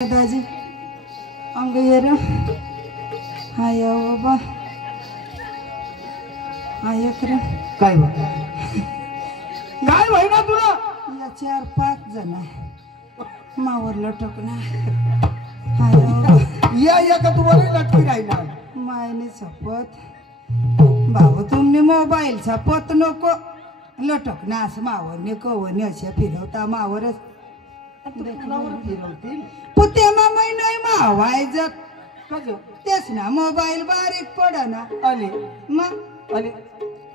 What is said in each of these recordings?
दाजी अंग ये रे हाय बाबा हाय करे काय काय व्हायना तुला या 4-5 जण मावर लटकना हाय या का तू वर लटकी राहिला मायने शपथ भाऊ तुमने मोबाईलचा पत नको लटकना असं मावरने कवने अशा फिरवता मावरच फिरवतील पुते मामाई नाही मावायचं कज तेच ना मोबाईल बारीक पडना आणि मग आणि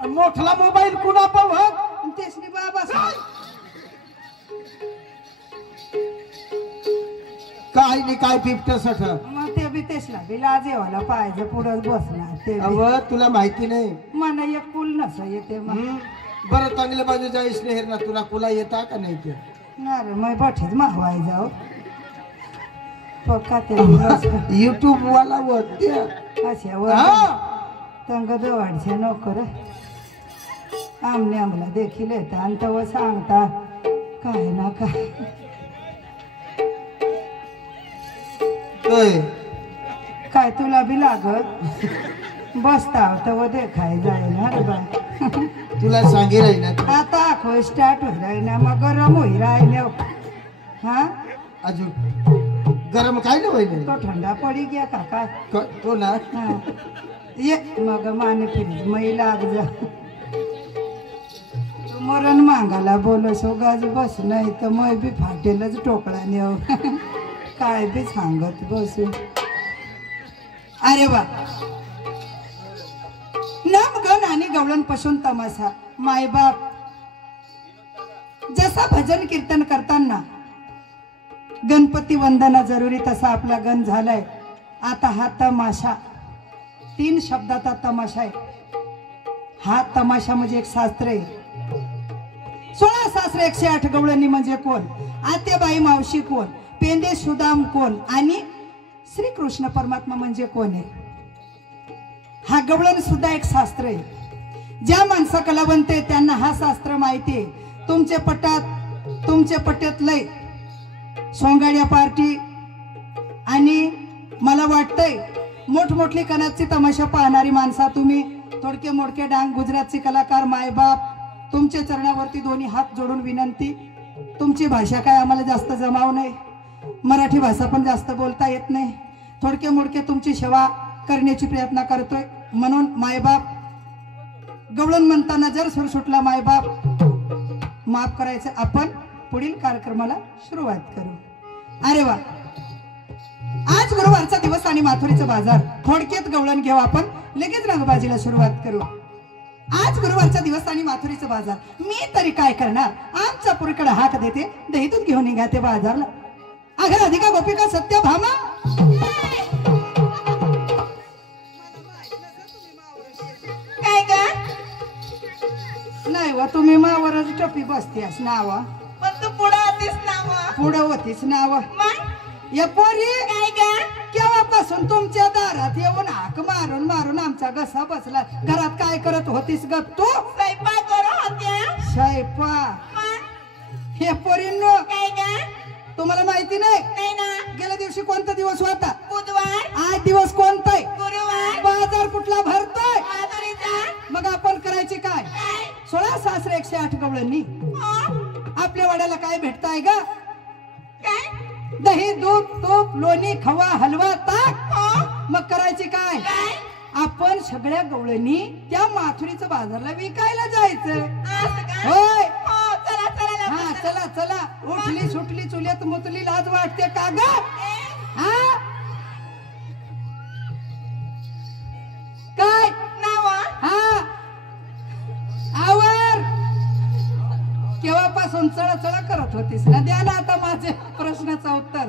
मोठला मोबाईल कुणा पाव तेच नी बाबा काय नाही काय 50-60 मग ते बी तेचला बी लाज येवाला पाहिजे पुढं बसणार ते अव तुला माहिती नाही मला एक कुल नसा येते मग बरं चांगल्या बाजूच्या स्नेहर ना तुला कुला येता का नाही ते अरे मग बठीच मावाय जाऊ पक्का ते यूट्यूब वाला वरते अशा वर तंग दवाडचे नोकर आमने आम्हाला देखील येतं आणि तेव्हा सांगता काय ना काय काय तुला बी लागत बसता तेव्हा देखाय जाईना रे बा तुला सांगे राही ना आता आखो स्टार्ट होई राहिना मग गरम होई राहिल्या हा अजून गरम काय ना होईल तो ठंडा पडी गया काका तो ना हा ये मग माने फ्रीज मै लाग जा मरण मागाला बोलसो गाज बस नाही तर मै बी फाटेलच टोकळा नेव काय बी सांगत बसू अरे वा नाम गण आणि गवळण पशून तमाशा मायबाप जसा भजन कीर्तन करताना गणपती वंदना जरुरी तसा आपला गण झालाय आता हा तमाशा 3 शब्दाचा तमाशा आहे हा तमाशा म्हणजे एक शास्त्र आहे 16 शास्त्र 108 गवळणी म्हणजे कोण आत्याबाई मावशी कोण पेंदे सुदाम कोण आणि श्री कृष्ण परमात्मा म्हणजे कोण आहे हा गवळण सुद्धा एक शास्त्र आहे ज्या माणसा कलावंत आहे त्यांना हा शास्त्र माहिती आहे तुमचे पट्ट्यात लय सोंगाड्या पार्टी आणि मला वाटतंय मोठमोठली कणाची तमाशा पाहणारी माणसा तुम्ही थोडके मोडके डांग गुजरातचे कलाकार मायबाप तुमच्या चरणावरती दोन्ही हात जोडून विनंती तुमची भाषा काय आम्हाला जास्त जमाव नाही मराठी भाषा पण जास्त बोलता येत नाही थोडके मोडके तुमची सेवा करण्याची प्रयत्न करतोय म्हणून मायबाप गवळण म्हणताना जर सूर सुटला मायबाप माफ करायचं आपण पुढील कार्यक्रमाला सुरुवात करू अरे वा आज गुरुवारचा दिवस आणि माथुरीचा बाजार थोडक्यात गवळण घेऊ आपण लगेच रंगबाजीला सुरुवात करू आज गुरुवारचा दिवस आणि माथुरीचा बाजार मी तरी काय करणार आमच्या पुरीकडे हाक देते दही दूध घेऊन निघा ते बाजारला अगर अधिका गोपिका सत्य भामा काय का नाही वा तुम्ही मावरच टपी बसतेस नावा पण तू पुढे होतीस नावा पुढे होतीस नावा मग या पोरी काय का केव्हापासून तुमच्या दारात येऊन हाक मारून मारून आमचा घसा बसला घरात काय करत होतीस ग तू स्वयंपाक करत होत्या स्वयंपाक मग हे पोरींनो काय का तुम्हाला माहिती नाही नाही ना गेल्या दिवशी कोणता दिवस होता बुधवार आज दिवस कोणता आहे गुरुवार बाजार कुठला भरतोय माधुरीचा मग आपण करायचे काय काय 16 शास्त्र 108 गवळणी हो आपल्या वाड्याला काय भेटताय ग काय दही दूध तूप लोणी खवा हलवा ताक हो मग करायचे काय काय आपण सगळ्या गवळणी त्या माथुरीच्या बाजारला विकायला जायचं असं का होय हो चला चला हा लवकर चला चला उठली सुटली चुल्यात मुतली लाज वाटते का ग ए, हा काय नावा हा आवर केव्हापासून चळचळ करत होतीस ना द्या ना आता माझे प्रश्नाचं उत्तर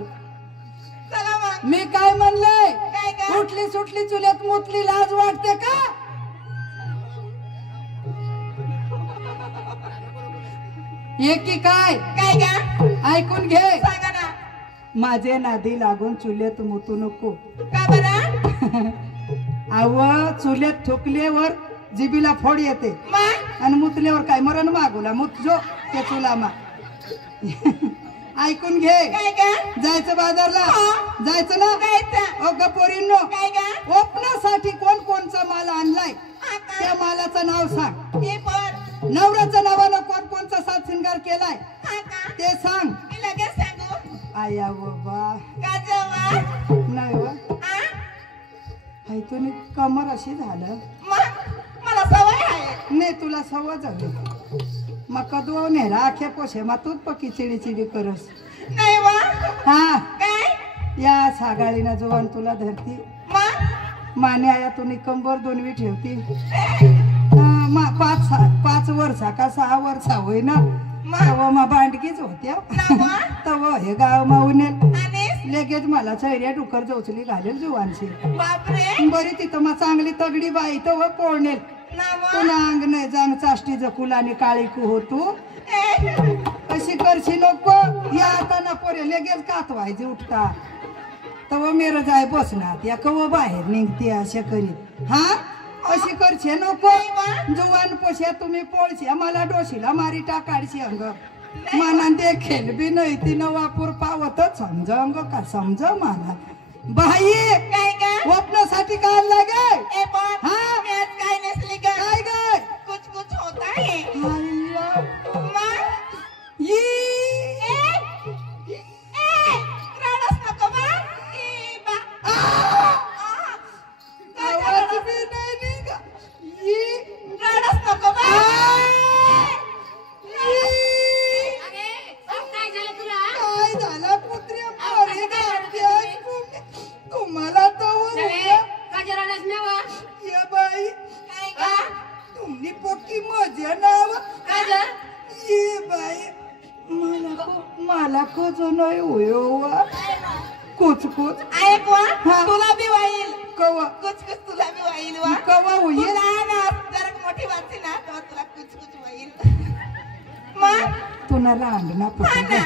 चला मग मी काय म्हणलंय काय का उठली सुटली चुल्यात मुतली लाज वाटते का एकी काय काय का ऐकून घे सांगा ना माझे नादी लागून चुल्यात मुतू नको का बरं आव चुल्यात ठोकल्यावर जिबीला फोड येते मग आणि मुतल्यावर काय मरण मागूला मुतजो ते चुला मा ऐकून घे. काय का जायचं बाजारला. जायचं ना. जायचं. ओ ग पोरींनो, काय का ओपण्यासाठी कोण कोणचा माल आणलाय हा का? त्या मालाचं नाव सांग. हे पण नवऱ्याच्या नावानं कोण कोणचा साथ शृंगार केलाय हा का ते सांग. मी लगेच सांगू आया बाबा का जेव्हा नाही व ऐकून कमर अशी झालं. मग मला सवय आहे. नाही तुला सवय झाली. मग कदो नेरा आखे पोशे मग तूच पकी चिडी चिडी करस. नाही वा हा काय या सागाळीना जोवान तुला धरती. मग माने आया तुम्ही कंबर दोनवी ठेवती. पाच वर्षा का 6 वर्षा होय ना. तव मा भांडकीच होत्या. नावा तव हे गाव माऊनेल आणि लगेच मला चैर्या डुकर जोचली घालेल जुवानशी. बापरे बरी तिथं मग चांगली तगडी बाई तव कोणेल. नावा तुला अंग नाही जांग चाष्टी जकुलाने काळी कू हो तू अशी करशी नको. या आता ना पोरे लगेच कातवायचे उठता. तव मेर जाय बसणार या कव बाहेर निघते अशा करीत. हा अशी करशे नको. जुवान पोश्या तुम्ही पोळशी मला डोशीला मारी टाकाडशी अंग. मनान देखील बी नाही तिनं वापूर पावतच समज अंग का समज मला. बाई काय का ओपण्यासाठी काय आणलाय गे. ए पण हा? मी आज काय नसली का काय गे. कुछ कुछ होता है आय्या. मग ई. रडस नको बा ई बा आवाज बी नाही निघा. ई. रडस नको बा काय झालं कुत्र्या पोरी गावत्या. तुम्हाला तर ये बाई काय का तुम्ही पोकी मजा नाव ये बाई मला कोच नाही होय कुच कुच ऐक वा हा. तुला बी वाईल कवा कुछ कुछ तुला बी वाईल वा कवा होईल. तुला ना जरा मोठी वाटते ना तेव्हा तुला कुछ कुछ वाईल मग तुला रांड ना हा ना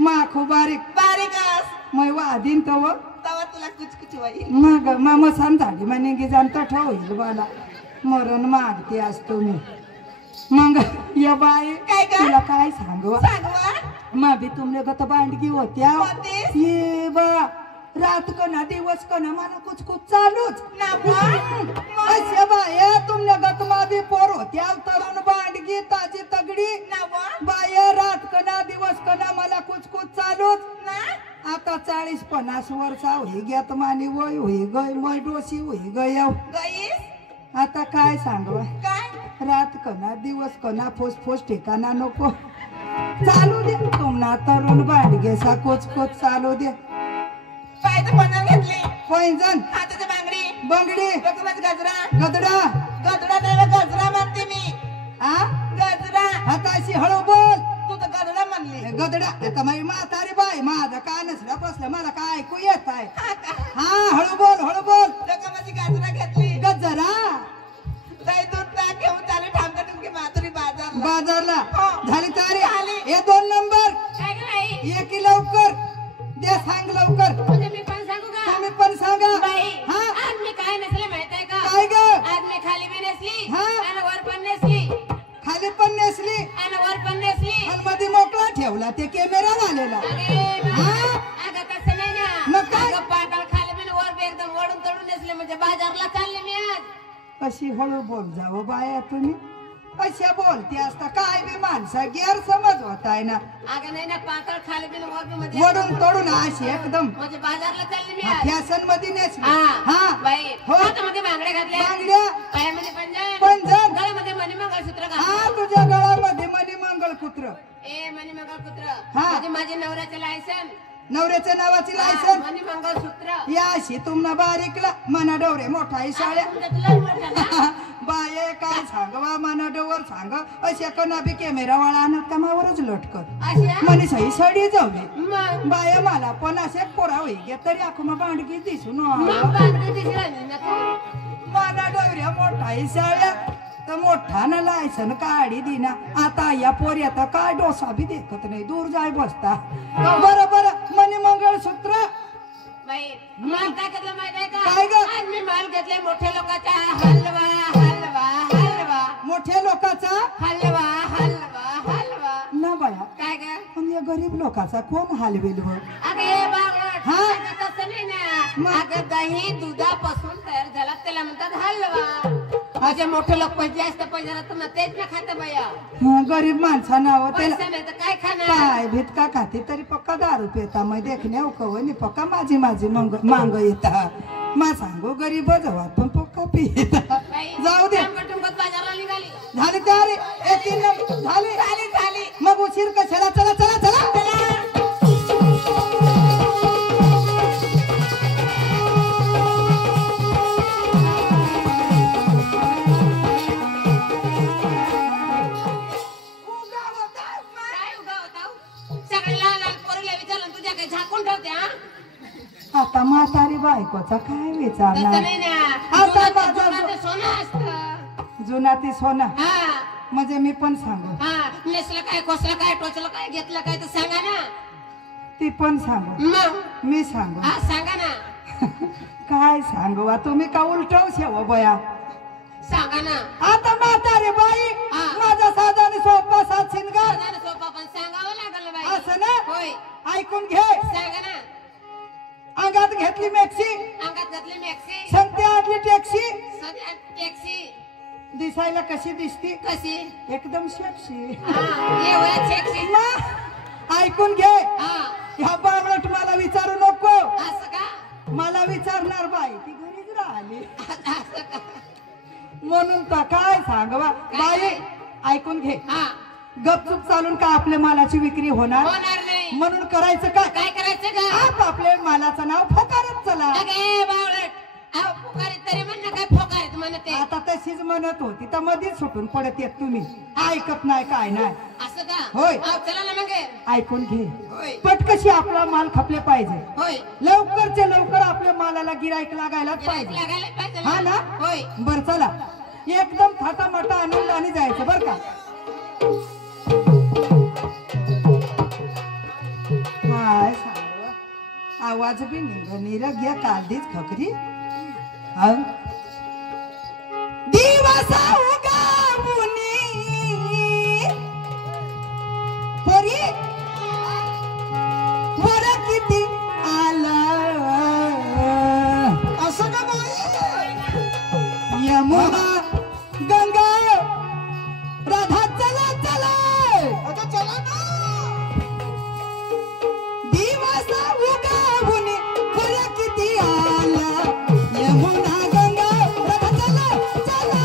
माखो बारीक बारीक आस मै वादीन तव तेव्हा तुला कुछ कुछ वाईल मग मामा सांग झाली म्हणे की जाणता ठेवईल मला मरण मागते असतो मी. मग या बाई काय का? तुला काय सांगू सांग वा माभी तुमने गत भांडगी होत्या. होतीस? ये बा रात कना दिवस कना मला कुछ कुछ चालूच ना वा असे बाया तुमने गत माभी पोर होत्या तरुण भांडगी ताजी तगडी ना वा बाया रात कना दिवस कना मला कुछ कुछ चालूच. ना आता 40-50 वर्षा होई ग्यात मानी वय होई गय मै डोशी होई गय. गईस आता काय सांगू काय रात कना दिवस कना फोस ठिकाणा नको चालू दे. तुम्हाला तरुण भांडगेसा कोच कोच चालू दे. पायचं पन्नास घेतले पैंजण हाताची बांगडी बंगडी डोक्यात गजरा गदडा गजरा नाही गजरा म्हणते मी आ गजरा हाताशी हळू बोल. तू तर गजरा म्हणली गदडा आता माझी म्हातारी बाई माझा कानसला बसलं मला काय ऐकू येत आहे. हा हळू बोल हळू बोल. डोक्यामध्ये गजरा घेतली गजरा दही दूध ताक घेऊन चालू ठामका तुमची माथुरी बाजारला बाजारला हो. झाली तयारी. झाली. हे 2 नंबर काय ग बाई ये की लवकर दे सांग लवकर. म्हणजे मी पण सांगू का तुम्ही पण सांगा. बाई हा आज मी काय नसले माहित आहे का काय ग आज मी खाली बी नसली हा. आणि वर पण नसली खाली पण नेसली आणि वर पण नसली आणि मध्ये मोकळा ठेवला ते कॅमेरा झालेला. अगं तसं नाही ना मग काय? अगं पाटाळ खाली बी वर बी एकदम वडून तडून नसले म्हणजे बाजारला चालले मी आज अशी हळू बोल जावं बाया तुम्ही. अशा बोलते असता काय बी माणसा गैरसमज होत आहे ना. अगं नाही ना पाताळ खाली बी वर बी म्हणजे वडून तोडून अशी एकदम म्हणजे बाजारला चालले मी आज फॅशन मध्ये नेसली. हा हा बाई हो. हातामध्ये बांगड्या घातल्या बांगड्या पायामध्ये पंजन पंजन. गळ्यामध्ये मणिमंगळसूत्र हा घातलं तुझ्या गळ्यामध्ये मनी मंगळसूत्र. ए मणिमंगळसूत्र हा. म्हणजे माझे नवऱ्याचे लायसन नवऱ्याच्या नावाची लायसन मणिमंगळसूत्र या अशी तुम्हाला बारीकला मना डोरे मोठा शाळ्या. तुला म्हटलं ना बाये काय सांगवा मना डोवर सांग अशा कना बी कॅमेरा वाळा आणत कामावरच लटकत अशा म्हणे सही सडी जाऊली. मग बाया मला पण असे पोरा होई गे तरी आखमा भांडगी दिसून मग बांगडी दिसली ना तू. मना डोऱ्या मोठा शाळ्या तर मोठा ना लायसन काढी दिना. आता या पोऱ्यात काय डोसा बी देखत नाही दूर जाय बसता. बरं बरं मनी मंगळसूत्र बाई माल काय घेतलं माहित आहे काय का ग? आज मी माल घेतले मोठ्या लोकांचा हलवा हलवा हलवा मोठ्या लोकाचा हलवा हलवा हलवा ना बाया काय ग पण या गरीब लोक लोकांचा कोण हलवेल व अगे बावळट, हा? अगं तसं नाही ना. अगं दही दुधापासून तयार झाला त्याला म्हणतात हलवा. माझे मोठे लोक पैसे जास्त पैसे राहतात ना तेच ना खात बाया. गरीब माणसानं हो त्याला पैसा नाही तर काय खाणार. काय भितका खाते तरी पक्का दारू पेता मग देखण्या उकवणी पक्का माझी माझी मांग येता मा सांगू गरीब जवळ पण पक्का पिता बाई, जाऊ दे. टंगट बाजाराला निघाली. झाली तयारी येतील ना? झाली झाली झाली. मग उशीर कशाला चला चला चला चला. काय उगा होता? सगळे लहान लहान पोरीला विचारलं तुझ्या काही झाकून ठेवते हा? आता म्हातारी बायकोचा काय तसं विचारणार नाही ना. आता जुनं माझा जुनं ते सोनं असतं. जुना ती सोना हा म्हणजे मी पण सांगू हा नेसलं काय खोसलं काय टोचलं काय घेतलं काय तर सांगा ना. ती पण सांगू मग मी सांगू हा सांगा ना. काय सांगू आ, तुम्ही का उलटव शेव बया सांगा ना. आता म्हातारी बाई हा. माझा साधा आणि सोपा सात शिनगार साधारण सोपा पण सांगावं लागलं बाई. असं ना होय ऐकून घे सांगा ना. अंगात घेतली मॅक्सी अंगात घातली मॅक्सी संगते आणली टॅक्सी सध्या टॅक्सी दिसायला कशी दिसती कशी एकदम सेक्सी हा एवढ्या टॅक्सी मग ऐकून घे हा ह्या बावळट मला विचारू नको असं का मला विचारणार बाई ती घरीच राहिली असं का म्हणून तर काय सांगवा बाई ऐकून घे हा गपचूप चालून का आपल्या मालाची विक्री होणार होणार नाही. म्हणून करायचं काय काय करायचं का आप आपल्या मालाचं नाव फोकारत चला अगे बावळट अहो फुकारीत तरी म्हण काय फुकारीत म्हणते. आता तशीच म्हणत होती तर मध्येच सुटून पडत येत तुम्ही ऐकत नाही काय नाही असं का होय. अहो, चला ना मग ऐकून घे होय पटकशी आपला माल खपले पाहिजे होय लवकरच्या लवकर आपल्या मालाला गिराईक लागायलाच गिऱ्हाईक पाहिजे लागायला पाहिजे हा ना होय बर चला एकदम थाटामाटा आनंदाने जायचं बर का काय सांगू आवाज बी निघ घ्या काळदीच खकरी दिवसा उगामुनी परी वर किती आला असं का बाई यमुना गंगा राधा चला चला आता चला ना दिवसा उगामुनी वर किती आला यमुना गंगा राधा चला चला